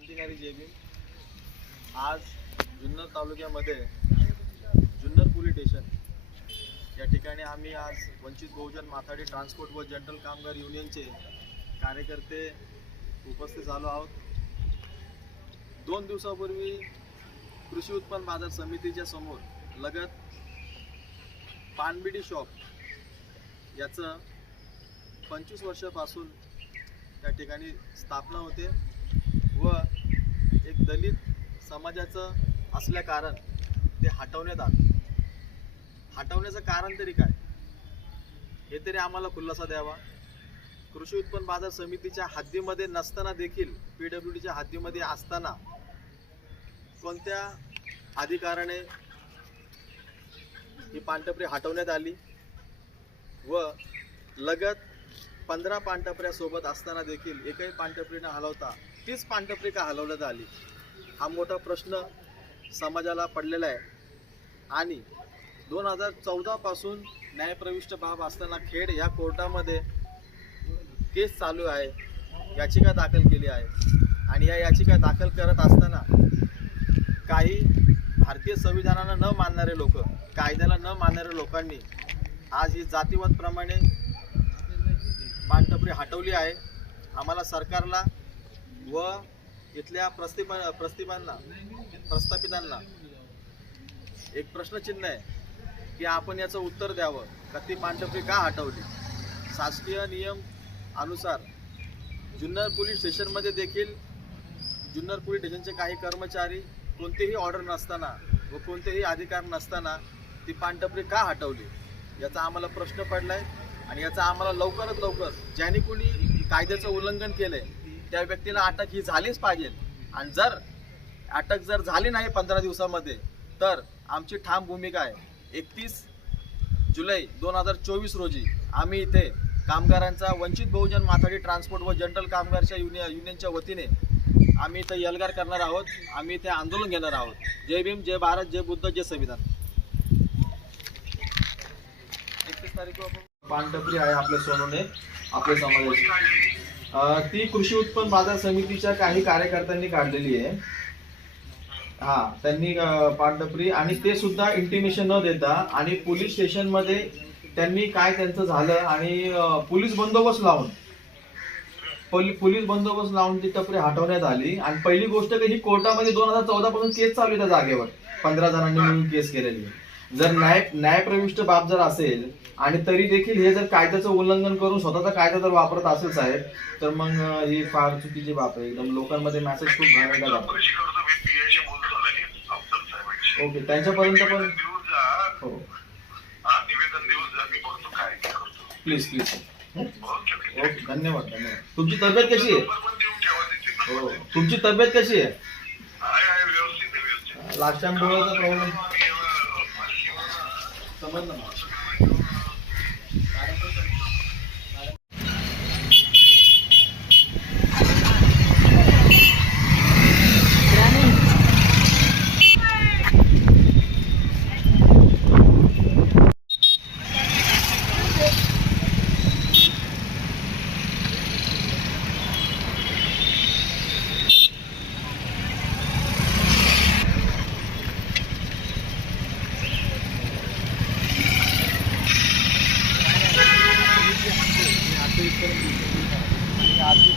क्रांतिकारी जय आज जुन्नर तालुक्यामध्ये जुन्नर पोलीस स्टेशन या ठिकाणी आम्ही आज वंचित बहुजन माथाडी ट्रान्सपोर्ट व जनरल कामगार युनियनचे कार्यकर्ते उपस्थित झालो आहोत. दोन दिवसापूर्वी कृषी उत्पन्न बाजार समितीच्या समोर लगत पानबिडी शॉप याचं पंचवीस वर्षापासून त्या ठिकाणी स्थापना होते. दलित समाजाचं असल्या कारण ते हटवण्यात आलं. हटवण्याचं कारण तरी काय? हे तरी आम्हाला खुलासा द्यावा. कृषी उत्पन्न बाजार समितीच्या हद्दीमध्ये नसताना देखील पी डब्ल्यू डीच्या हद्दीमध्ये असताना कोणत्या अधिकाराने ही पानटपरी हटवण्यात आली व लगत पंधरा पानटपऱ्या असताना देखील एकही पानटपरी न हलवता तीच पानटपरी का हलवण्यात आली? हा मोठा प्रश्न समाजाला पडलेला आहे. आणि दोन हजार चौदापासून न्यायप्रविष्ट बाब असताना खेड या कोर्टामध्ये केस चालू आहे याचिका दाखल केली आहे. आणि या याचिका दाखल करत असताना काही भारतीय संविधानाला न मानणारे लोक कायद्याला न मानणाऱ्या लोकांनी आज ही जातीवादप्रमाणे पानटपरी हटवली आहे. आम्हाला सरकारला व इथल्या प्रस्तिपा प्रस्थिपांना प्रस्थापितांना एक प्रश्नचिन्ह आहे की आपण याचं उत्तर द्यावं का ती पानटपरी का हटवली? शासकीय नियम अनुसार जुन्नर पोलीस स्टेशनमध्ये देखील जुन्नर पोलीस स्टेशनचे काही कर्मचारी कोणतेही ऑर्डर नसताना व कोणतेही अधिकार नसताना ती पानटपरी का हटवली? याचा आम्हाला प्रश्न पडला आहे आणि याचा आम्हाला लवकरात लवकर ज्याने कोणी कायद्याचं उल्लंघन केलंय त्या व्यक्तीला अटक ही झालीच पाहिजे. आणि जर अटक जर झाली नाही पंधरा दिवसामध्ये तर आमची ठाम भूमिका आहे. एकतीस जुलै दोन हजार चोवीस रोजी आम्ही इथे कामगारांचा वंचित बहुजन माथाडी ट्रान्सपोर्ट व जनरल कामगारच्या युनिय युनियनच्या वतीने आम्ही इथे यलगार करणार आहोत. आम्ही इथे आंदोलन घेणार आहोत. जय भीम जय भारत जय बुद्ध जय संविधान एकतीस तारीख पानटपरी आहे आपल्या सोनूने आपल्या समाजाची. ती कृषी उत्पन्न बाजार समितीच्या काही कार्यकर्त्यांनी काढलेली आहे. हा त्यांनी पानटपरी आणि ते सुद्धा इंटिमेशन न देता आणि पोलीस स्टेशनमध्ये त्यांनी काय त्यांचं झालं आणि पोलीस बंदोबस्त लावून पोलीस बंदोबस्त लावून ती टपरी हटवण्यात आली. आणि पहिली गोष्ट की ही कोर्टामध्ये दोन हजार चौदा पासून केस चालू आहे त्या जागेवर. पंधरा जणांनी मिळून केस केलेली आहे. जर न्याय न्यायप्रविष्ट बाब जर असेल आणि तरी देखील हे जर कायद्याचं उल्लंघन करून स्वतःचा कायदा जर वापरत असेल साहेब तर मग ही फार चुकीची बाब आहे. एकदम लोकांमध्ये मेसेज खूप घालायला जातो ओके त्यांच्यापर्यंत पण हो. प्लीज प्लीज ओके धन्यवाद धन्यवाद. तुमची तब्येत कशी आहे? हो. तुमची तब्येत कशी आहे? लास्ट टाइम डोळ्याचा प्रॉब्लेम 怎么怎么 आर्थिक